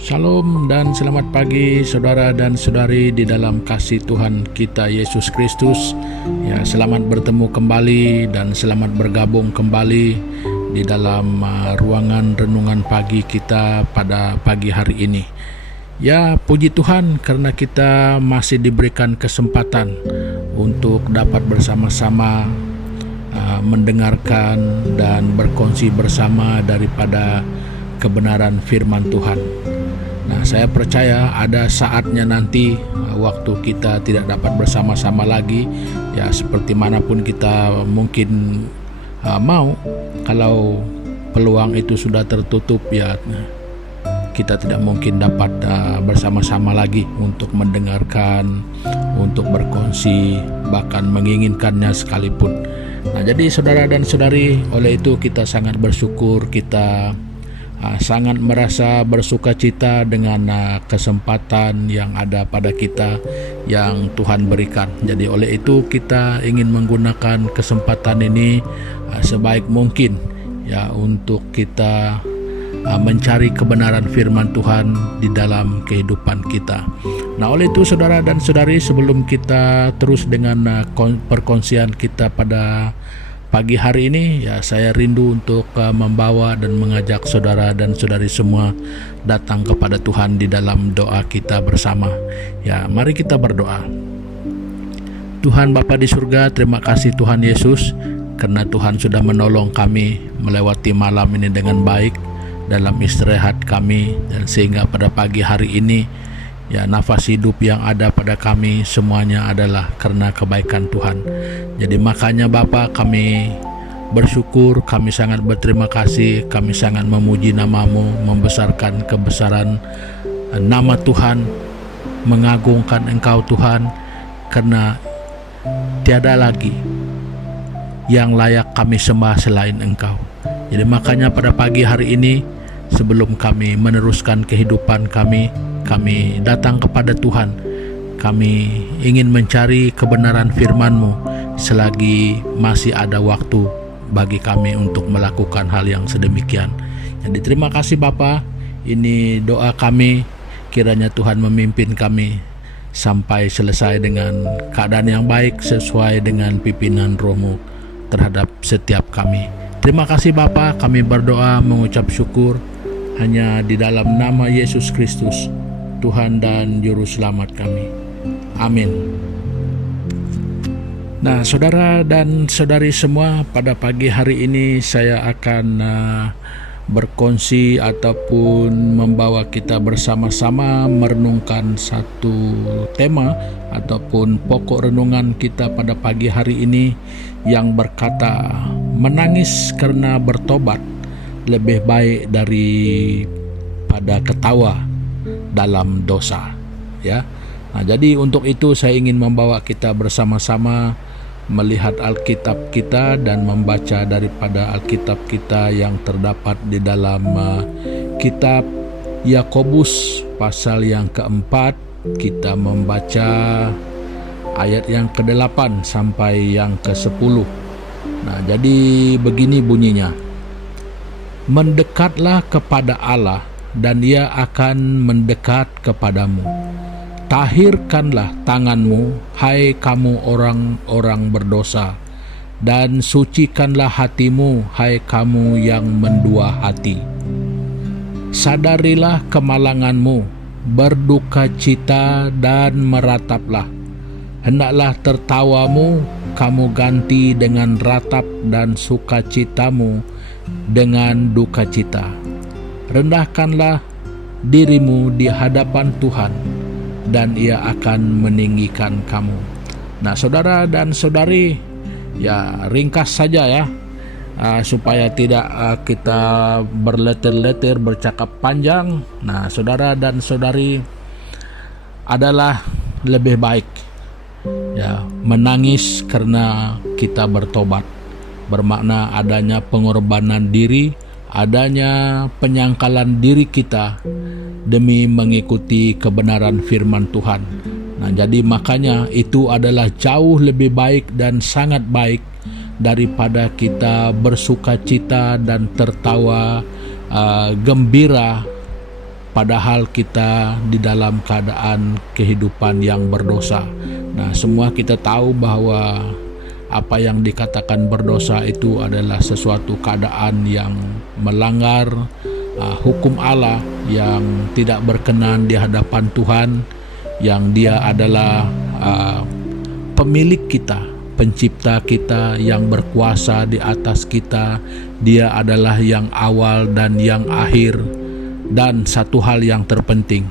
Shalom dan selamat pagi saudara dan saudari di dalam kasih Tuhan kita Yesus Kristus. Ya, selamat bertemu kembali dan selamat bergabung kembali di dalam ruangan renungan pagi kita pada pagi hari ini. Ya, puji Tuhan karena kita masih diberikan kesempatan untuk dapat bersama-sama mendengarkan dan berkongsi bersama daripada kebenaran firman Tuhan. Nah, saya percaya ada saatnya nanti waktu kita tidak dapat bersama-sama lagi, ya seperti manapun kita mungkin mau, kalau peluang itu sudah tertutup, ya kita tidak mungkin dapat bersama-sama lagi untuk mendengarkan, untuk berkongsi, bahkan menginginkannya sekalipun. Nah, jadi saudara dan saudari, oleh itu kita sangat bersyukur, kita sangat merasa bersuka cita dengan kesempatan yang ada pada kita yang Tuhan berikan. Jadi oleh itu kita ingin menggunakan kesempatan ini sebaik mungkin ya untuk kita mencari kebenaran firman Tuhan di dalam kehidupan kita. Nah, oleh itu saudara dan saudari, sebelum kita terus dengan perkongsian kita pada pagi hari ini, ya saya rindu untuk membawa dan mengajak saudara dan saudari semua datang kepada Tuhan di dalam doa kita bersama. Ya, mari kita berdoa. Tuhan Bapa di surga, terima kasih Tuhan Yesus karena Tuhan sudah menolong kami melewati malam ini dengan baik dalam istirahat kami, dan sehingga pada pagi hari ini ya nafas hidup yang ada pada kami semuanya adalah karena kebaikan Tuhan. Jadi makanya Bapa, kami bersyukur, kami sangat berterima kasih, kami sangat memuji nama-Mu, membesarkan kebesaran nama Tuhan, mengagungkan Engkau Tuhan, karena tiada lagi yang layak kami sembah selain Engkau. Jadi makanya pada pagi hari ini, sebelum kami meneruskan kehidupan kami datang kepada Tuhan. Kami ingin mencari kebenaran firman-Mu selagi masih ada waktu bagi kami untuk melakukan hal yang sedemikian. Jadi terima kasih Bapa. Ini doa kami, kiranya Tuhan memimpin kami sampai selesai dengan keadaan yang baik sesuai dengan pimpinan Roh-Mu terhadap setiap kami. Terima kasih Bapa, kami berdoa mengucap syukur hanya di dalam nama Yesus Kristus, Tuhan dan Juru Selamat kami. Amin. Nah, saudara dan saudari semua, pada pagi hari ini saya akan berkongsi ataupun membawa kita bersama-sama merenungkan satu tema ataupun pokok renungan kita pada pagi hari ini yang berkata, menangis karena bertobat lebih baik daripada ketawa dalam dosa, ya. Nah, jadi untuk itu saya ingin membawa kita bersama-sama melihat Alkitab kita dan membaca daripada Alkitab kita yang terdapat di dalam kitab Yakobus pasal yang keempat. Kita membaca ayat yang ke-8 sampai yang ke-10. Nah, jadi begini bunyinya. Mendekatlah kepada Allah dan Ia akan mendekat kepadamu. Tahirkanlah tanganmu, hai kamu orang-orang berdosa, dan sucikanlah hatimu, hai kamu yang mendua hati. Sadarilah kemalanganmu, berduka cita dan merataplah. Hendaklah tertawamu kamu ganti dengan ratap dan sukacitamu dengan duka cita. Rendahkanlah dirimu di hadapan Tuhan dan Ia akan meninggikan kamu. Nah, saudara dan saudari, ya ringkas saja ya, supaya tidak kita berleter-leter bercakap panjang. Nah, saudara dan saudari, adalah lebih baik ya menangis karena kita bertobat, bermakna adanya pengorbanan diri, adanya penyangkalan diri kita demi mengikuti kebenaran firman Tuhan. Nah, jadi makanya itu adalah jauh lebih baik dan sangat baik daripada kita bersuka cita dan tertawa gembira padahal kita di dalam keadaan kehidupan yang berdosa. Nah, semua kita tahu bahwa apa yang dikatakan berdosa itu adalah sesuatu keadaan yang melanggar hukum Allah, yang tidak berkenan di hadapan Tuhan, yang Dia adalah pemilik kita, pencipta kita, yang berkuasa di atas kita. Dia adalah yang awal dan yang akhir. Dan satu hal yang terpenting,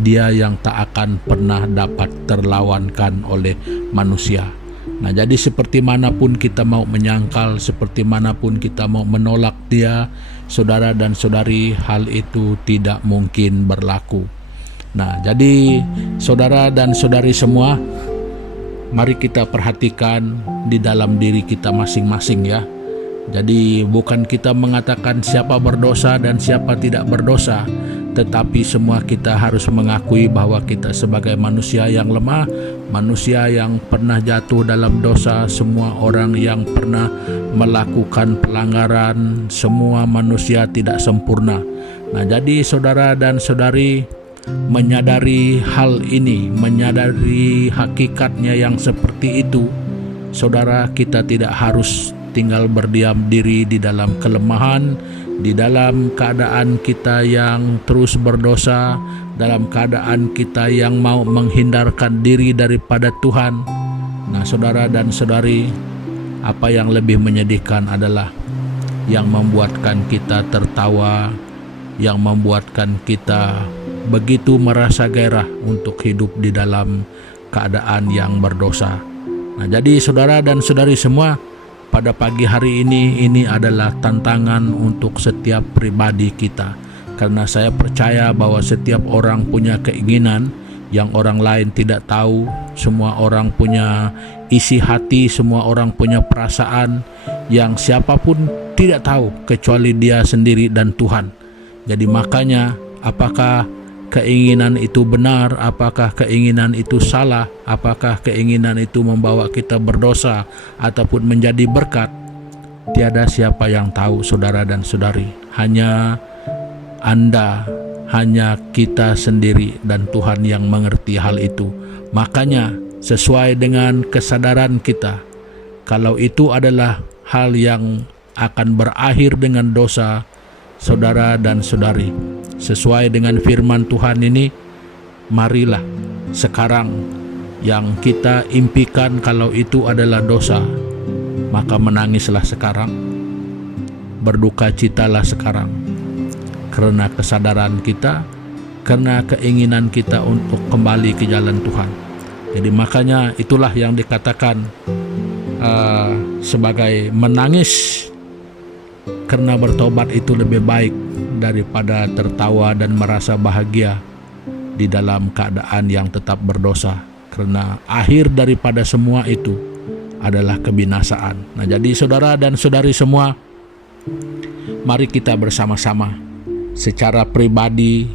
Dia yang tak akan pernah dapat terlawankan oleh manusia. Nah, jadi seperti manapun kita mau menyangkal, seperti manapun kita mau menolak Dia, saudara dan saudari, hal itu tidak mungkin berlaku. Nah, jadi saudara dan saudari semua, mari kita perhatikan di dalam diri kita masing-masing ya. Jadi bukan kita mengatakan siapa berdosa dan siapa tidak berdosa, tetapi semua kita harus mengakui bahwa kita sebagai manusia yang lemah, manusia yang pernah jatuh dalam dosa, semua orang yang pernah melakukan pelanggaran, semua manusia tidak sempurna. Nah, jadi saudara dan saudari, menyadari hal ini, menyadari hakikatnya yang seperti itu, saudara, kita tidak harus tinggal berdiam diri di dalam kelemahan, di dalam keadaan kita yang terus berdosa, dalam keadaan kita yang mau menghindarkan diri daripada Tuhan. Nah, saudara dan saudari, apa yang lebih menyedihkan adalah yang membuatkan kita tertawa, yang membuatkan kita begitu merasa gairah untuk hidup di dalam keadaan yang berdosa. Nah, jadi saudara dan saudari semua, pada pagi hari ini adalah tantangan untuk setiap pribadi kita. Karena saya percaya bahwa setiap orang punya keinginan yang orang lain tidak tahu. Semua orang punya isi hati, semua orang punya perasaan yang siapapun tidak tahu kecuali dia sendiri dan Tuhan. Jadi makanya, apakah keinginan itu benar, apakah keinginan itu salah, apakah keinginan itu membawa kita berdosa ataupun menjadi berkat, tiada siapa yang tahu, saudara dan saudari. Hanya Anda, hanya kita sendiri dan Tuhan yang mengerti hal itu. Makanya sesuai dengan kesadaran kita, kalau itu adalah hal yang akan berakhir dengan dosa, saudara dan saudari, sesuai dengan firman Tuhan ini, marilah sekarang yang kita impikan kalau itu adalah dosa, maka menangislah sekarang, berduka citalah sekarang, karena kesadaran kita, karena keinginan kita untuk kembali ke jalan Tuhan. Jadi makanya itulah yang dikatakan sebagai menangis karena bertobat itu lebih baik daripada tertawa dan merasa bahagia di dalam keadaan yang tetap berdosa, karena akhir daripada semua itu adalah kebinasaan. Nah, jadi saudara dan saudari semua, mari kita bersama-sama secara pribadi,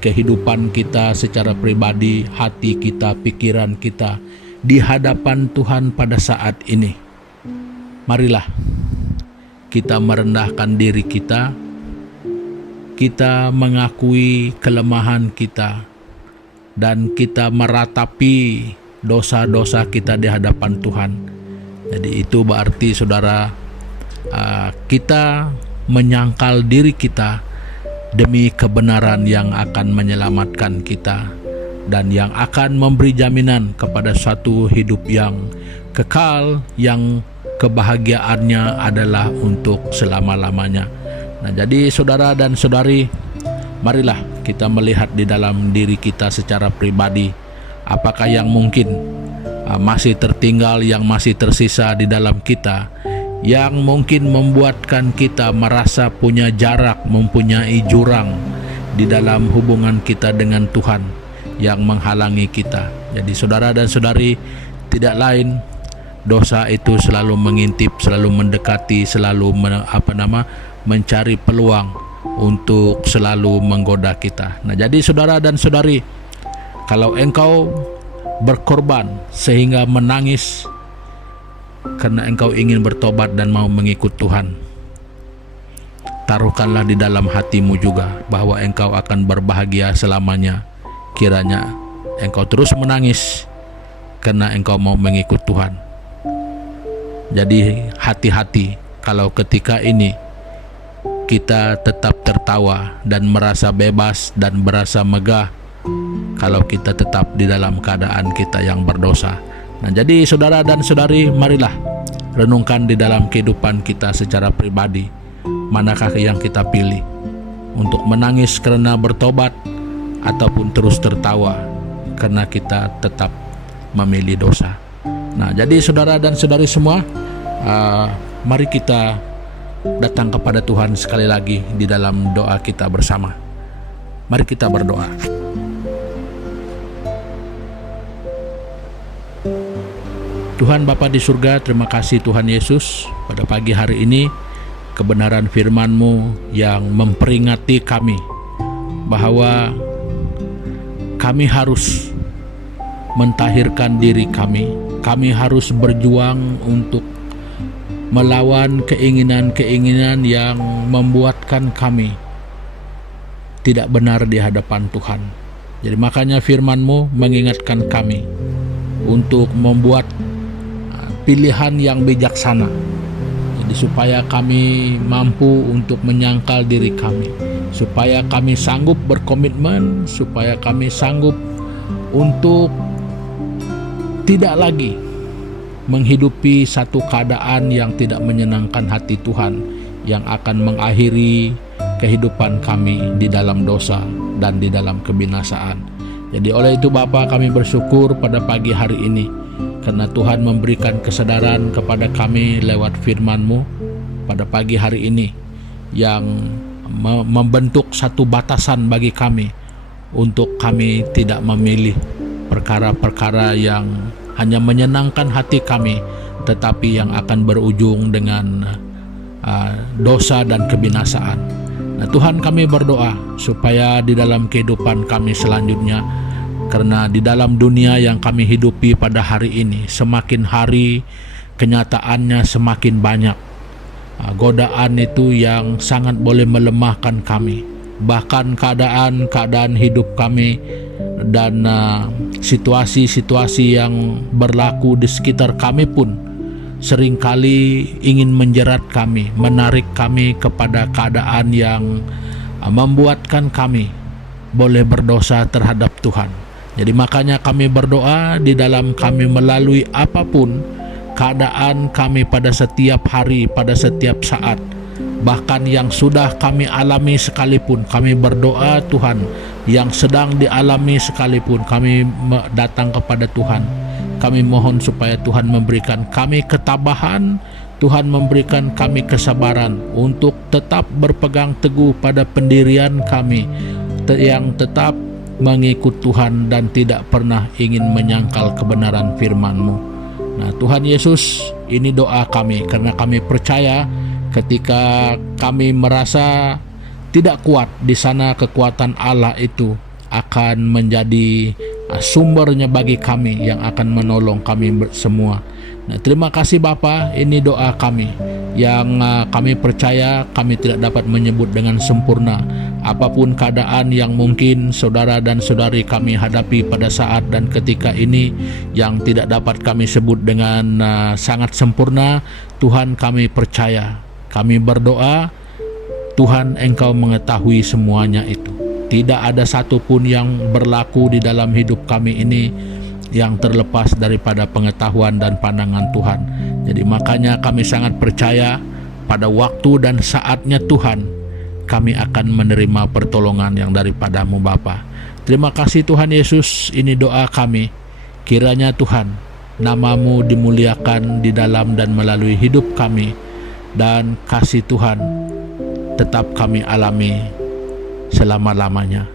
kehidupan kita secara pribadi, hati kita, pikiran kita di hadapan Tuhan pada saat ini. Marilah kita merendahkan diri kita, kita mengakui kelemahan kita, dan kita meratapi dosa-dosa kita di hadapan Tuhan. Jadi itu berarti saudara, kita menyangkal diri kita demi kebenaran yang akan menyelamatkan kita dan yang akan memberi jaminan kepada suatu hidup yang kekal, yang kebahagiaannya adalah untuk selama-lamanya. Nah, jadi saudara dan saudari, marilah kita melihat di dalam diri kita secara pribadi, apakah yang mungkin masih tertinggal, yang masih tersisa di dalam kita, yang mungkin membuatkan kita merasa punya jarak, mempunyai jurang di dalam hubungan kita dengan Tuhan yang menghalangi kita. Jadi saudara dan saudari, tidak lain, dosa itu selalu mengintip, selalu mendekati, selalu mencari peluang untuk selalu menggoda kita. Nah, jadi saudara dan saudari, kalau engkau berkorban sehingga menangis karena engkau ingin bertobat dan mau mengikut Tuhan, taruhkanlah di dalam hatimu juga bahwa engkau akan berbahagia selamanya. Kiranya engkau terus menangis karena engkau mau mengikut Tuhan. Jadi hati-hati kalau ketika ini kita tetap tertawa dan merasa bebas dan merasa megah kalau kita tetap di dalam keadaan kita yang berdosa. Nah, jadi saudara dan saudari, marilah renungkan di dalam kehidupan kita secara pribadi, manakah yang kita pilih, untuk menangis karena bertobat ataupun terus tertawa karena kita tetap memilih dosa. Nah, jadi saudara dan saudari semua, mari kita datang kepada Tuhan sekali lagi di dalam doa kita bersama. Mari kita berdoa. Tuhan Bapa di surga, terima kasih Tuhan Yesus pada pagi hari ini, kebenaran firman-Mu yang memperingati kami bahwa kami harus mentahirkan diri kami harus berjuang untuk melawan keinginan-keinginan yang membuatkan kami tidak benar di hadapan Tuhan. Jadi makanya firman-Mu mengingatkan kami untuk membuat pilihan yang bijaksana. Jadi supaya kami mampu untuk menyangkal diri kami, supaya kami sanggup berkomitmen, supaya kami sanggup untuk tidak lagi menghidupi satu keadaan yang tidak menyenangkan hati Tuhan, yang akan mengakhiri kehidupan kami di dalam dosa dan di dalam kebinasaan. Jadi oleh itu Bapa, kami bersyukur pada pagi hari ini karena Tuhan memberikan kesadaran kepada kami lewat firman-Mu pada pagi hari ini yang membentuk satu batasan bagi kami untuk kami tidak memilih perkara-perkara yang hanya menyenangkan hati kami, tetapi yang akan berujung dengan dosa dan kebinasaan. Nah Tuhan, kami berdoa supaya di dalam kehidupan kami selanjutnya, karena di dalam dunia yang kami hidupi pada hari ini, semakin hari kenyataannya semakin banyak godaan itu yang sangat boleh melemahkan kami. Bahkan keadaan hidup kami dan situasi-situasi yang berlaku di sekitar kami pun seringkali ingin menjerat kami, menarik kami kepada keadaan yang membuatkan kami boleh berdosa terhadap Tuhan. Jadi makanya kami berdoa di dalam kami melalui apapun keadaan kami pada setiap hari, pada setiap saat, bahkan yang sudah kami alami sekalipun, kami berdoa Tuhan, yang sedang dialami sekalipun, kami datang kepada Tuhan. Kami mohon supaya Tuhan memberikan kami ketabahan, Tuhan memberikan kami kesabaran untuk tetap berpegang teguh pada pendirian kami yang tetap mengikut Tuhan dan tidak pernah ingin menyangkal kebenaran firman-Mu. Nah Tuhan Yesus, ini doa kami karena kami percaya ketika kami merasa tidak kuat, di sana kekuatan Allah itu akan menjadi sumbernya bagi kami yang akan menolong kami semua. Nah, terima kasih Bapa, ini doa kami yang kami percaya kami tidak dapat menyebut dengan sempurna apapun keadaan yang mungkin saudara dan saudari kami hadapi pada saat dan ketika ini yang tidak dapat kami sebut dengan sangat sempurna. Tuhan, kami percaya, kami berdoa, Tuhan Engkau mengetahui semuanya itu. Tidak ada satupun yang berlaku di dalam hidup kami ini yang terlepas daripada pengetahuan dan pandangan Tuhan. Jadi makanya kami sangat percaya pada waktu dan saatnya Tuhan, kami akan menerima pertolongan yang daripada-Mu Bapa. Terima kasih Tuhan Yesus, ini doa kami. Kiranya Tuhan, nama-Mu dimuliakan di dalam dan melalui hidup kami, dan kasih Tuhan tetap kami alami selama-lamanya.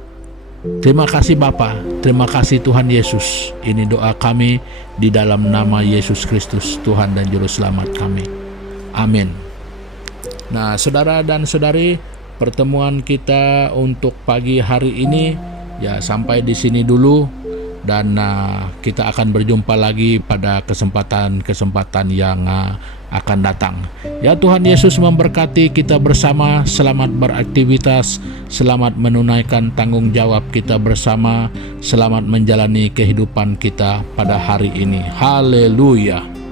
Terima kasih Bapa, terima kasih Tuhan Yesus. Ini doa kami di dalam nama Yesus Kristus, Tuhan dan Juru Selamat kami. Amin. Nah, saudara dan saudari, pertemuan kita untuk pagi hari ini ya sampai di sini dulu, dan kita akan berjumpa lagi pada kesempatan-kesempatan yang akan datang. Ya Tuhan Yesus memberkati kita bersama. Selamat beraktivitas, selamat menunaikan tanggung jawab kita bersama, selamat menjalani kehidupan kita pada hari ini. Haleluya.